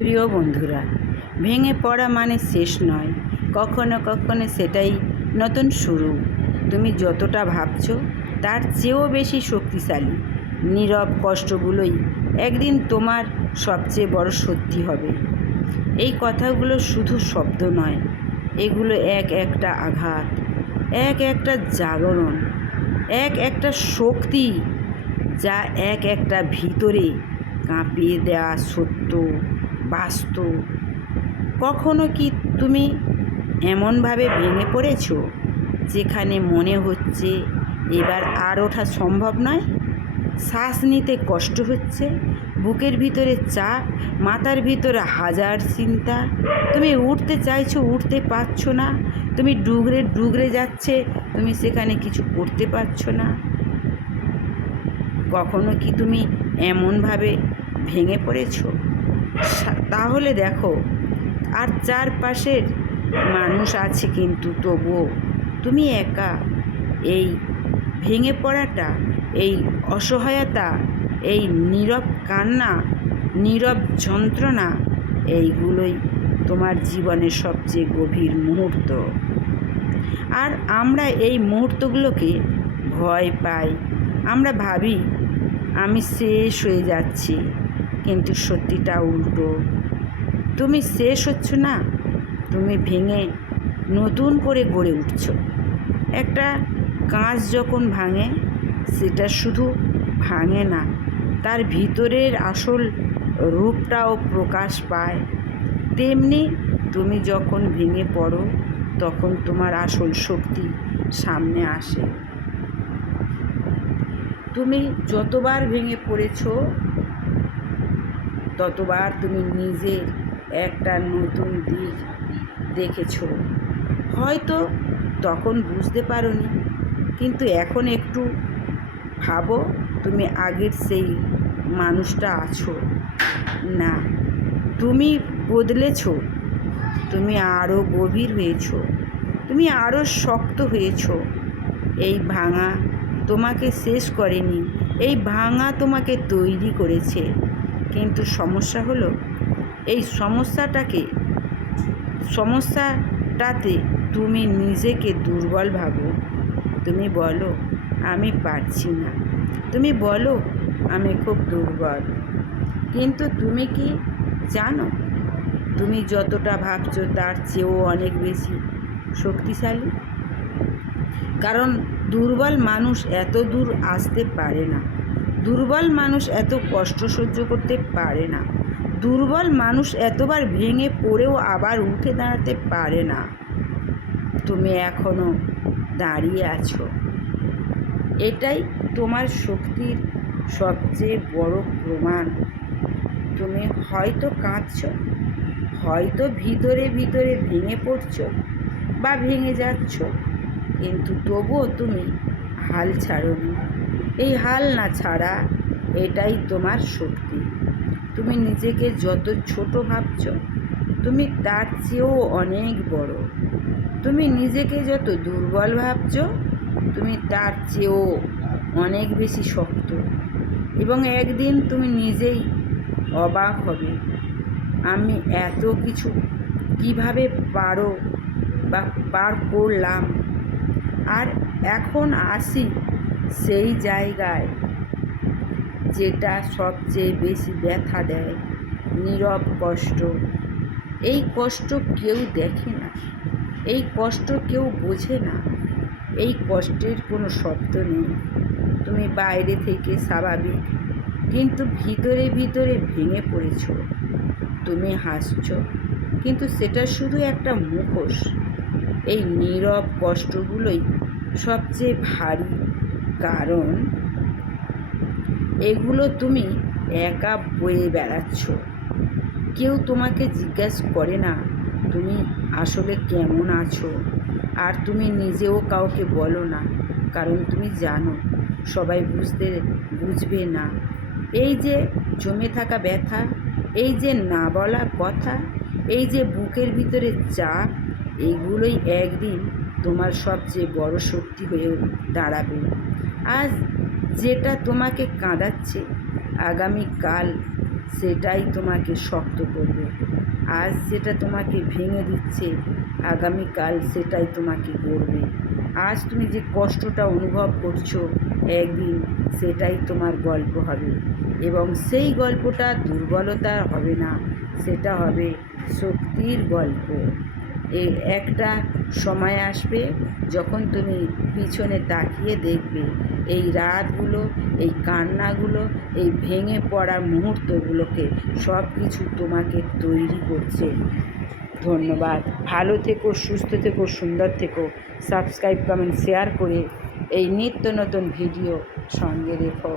প্রিয় বন্ধুরা, ভেঙে পড়া মানে শেষ নয়, কখনো কখনো সেটাই নতুন শুরু। তুমি যতটা ভাবছো তার চেয়েও বেশি শক্তিশালী। নীরব কষ্টগুলোই একদিন তোমার সবচেয়ে বড় সত্যি হবে। এই কথাগুলো শুধু শব্দ নয়, এগুলো এক একটা আঘাত, এক একটা জাগরণ, এক একটা শক্তি, যা এক একটা ভিতরে কাঁপিয়ে দেওয়া সত্য, বাস্তব। কখনো কি তুমি এমনভাবে ভেঙে পড়েছো যেখানে মনে হচ্ছে এবার আর ওঠা সম্ভব নয়? শ্বাস নিতে কষ্ট হচ্ছে, বুকের ভিতরে চাপ, মাথার ভিতরে হাজার চিন্তা। তুমি উঠতে চাইছো, উঠতে পারছো না। তুমি ডুগরে ডুগরে যাচ্ছে, তুমি সেখানে কিছু করতে পারছো না। কখনো কি তুমি এমনভাবে ভেঙে পড়েছো? তাহলে দেখো, আর চারপাশের মানুষ আছে, কিন্তু তবুও তুমি একা। এই ভেঙে পড়াটা, এই অসহায়তা, এই নীরব কান্না, নীরব যন্ত্রণা, এইগুলোই তোমার জীবনের সবচেয়ে গভীর মুহূর্ত। আর আমরা এই মুহূর্তগুলোকে ভয় পাই। আমরা ভাবি আমি শেষ হয়ে যাচ্ছি, কিন্তু সত্যিটা উল্টো। তুমি শেষ হচ্ছ না, তুমি ভেঙে নতুন করে গড়ে উঠছ। একটা কাঁচ যখন ভাঙে, সেটা শুধু ভাঙে না, তার ভিতরের আসল রূপটাও প্রকাশ পায়। তেমনি তুমি যখন ভেঙে পড়ো, তখন তোমার আসল শক্তি সামনে আসে। তুমি যতবার ভেঙে পড়েছ, ততবার তুমি নিজের একটা নতুন দিক দেখেছ। হয়তো তখন বুঝতে পারোনি, কিন্তু এখন একটু ভাবো, তুমি আগের সেই মানুষটা আছো না। তুমি বদলেছ, তুমি আরও গভীর হয়েছ, তুমি আরও শক্ত হয়েছ। এই ভাঙা তোমাকে শেষ করেনি, এই ভাঙা তোমাকে তৈরি করেছে। কিন্তু সমস্যা হলো, এই সমস্যাটাতে তুমি নিজেকে দুর্বল ভাবো। তুমি বলো আমি পারছি না, তুমি বলো আমি খুব দুর্বল। কিন্তু তুমি কি জানো, তুমি যতটা ভাবছো তার চেয়েও অনেক বেশি শক্তিশালী। কারণ দুর্বল মানুষ এত দূর আসতে পারে না, দুর্বল মানুষ এত কষ্ট সহ্য করতে পারে না, দুর্বল মানুষ এতবার ভেঙে পড়েও আবার উঠে দাঁড়াতে পারে না। তুমি এখনও দাঁড়িয়ে আছো, এটাই তোমার শক্তির সবচেয়ে বড় প্রমাণ। তুমি হয়তো কাঁদছো, হয়তো ভিতরে ভিতরে ভেঙে পড়ছো বা ভেঙে যাচ্ছ, কিন্তু তবুও তুমি হাল ছাড়োনি। এই হাল না ছাড়া, এটাই তোমার শক্তি। তুমি নিজেকে যত ছোট ভাবছো, তুমি তার চেয়েও অনেক বড়। তুমি নিজেকে যত দুর্বল ভাবছো, তুমি তার চেয়েও অনেক বেশি শক্ত। এবং একদিন তুমি নিজেই অবাক হবে, আমি এত কিছু কিভাবে পার করলাম। আর এখন আসি সেই জায়গায় যেটা সবচেয়ে বেশি ব্যথা দেয়, নীরব কষ্ট। এই কষ্ট কেউ দেখে না, এই কষ্ট কেউ বোঝে না, এই কষ্টের কোনো শব্দ নেই। তুমি বাইরে থেকে স্বাভাবিক, কিন্তু ভিতরে ভিতরে ভেঙে পড়েছ। তুমি হাসছ, কিন্তু সেটা শুধু একটা মুখোশ। এই নীরব কষ্টগুলোই সবচেয়ে ভারী, কারণ এগুলো তুমি একা বয়ে বেড়াচ্ছ। কেউ তোমাকে জিজ্ঞেস করে না তুমি আসলে কেমন আছো, আর তুমি নিজেও কাউকে বলো না, কারণ তুমি জানো সবাই বুঝবে না। এই যে জমে থাকা ব্যথা, এই যে না বলা কথা, এই যে বুকের ভিতরে চাপ, এইগুলোই একদিন তোমার সবচেয়ে বড় শক্তি হয়ে দাঁড়াবে। আজ যেটা তোমাকে কাঁদাচ্ছে, আগামীকাল সেটাই তোমাকে শক্ত করবে। আজ যেটা তোমাকে ভেঙে দিচ্ছে, আগামীকাল সেটাই তোমাকে গড়বে। আজ তুমি যে কষ্টটা অনুভব করছো, একদিন সেটাই তোমার গল্প হবে, এবং সেই গল্পটা দুর্বলতা হবে না, সেটা হবে শক্তির গল্প। এই একটা সময় আসবে যখন তুমি পিছনে তাকিয়ে দেখবে এই রাতগুলো, এই কান্নাগুলো, এই ভেঙে পড়া মুহূর্তগুলোকে সব কিছু তোমাকে তৈরি করছে। ধন্যবাদ। ভালো থেকো, সুস্থ থেকো, সুন্দর থেকো। সাবস্ক্রাইব, কমেন্ট, শেয়ার করে এই নিত্য নতুন ভিডিও সঙ্গে রেখো।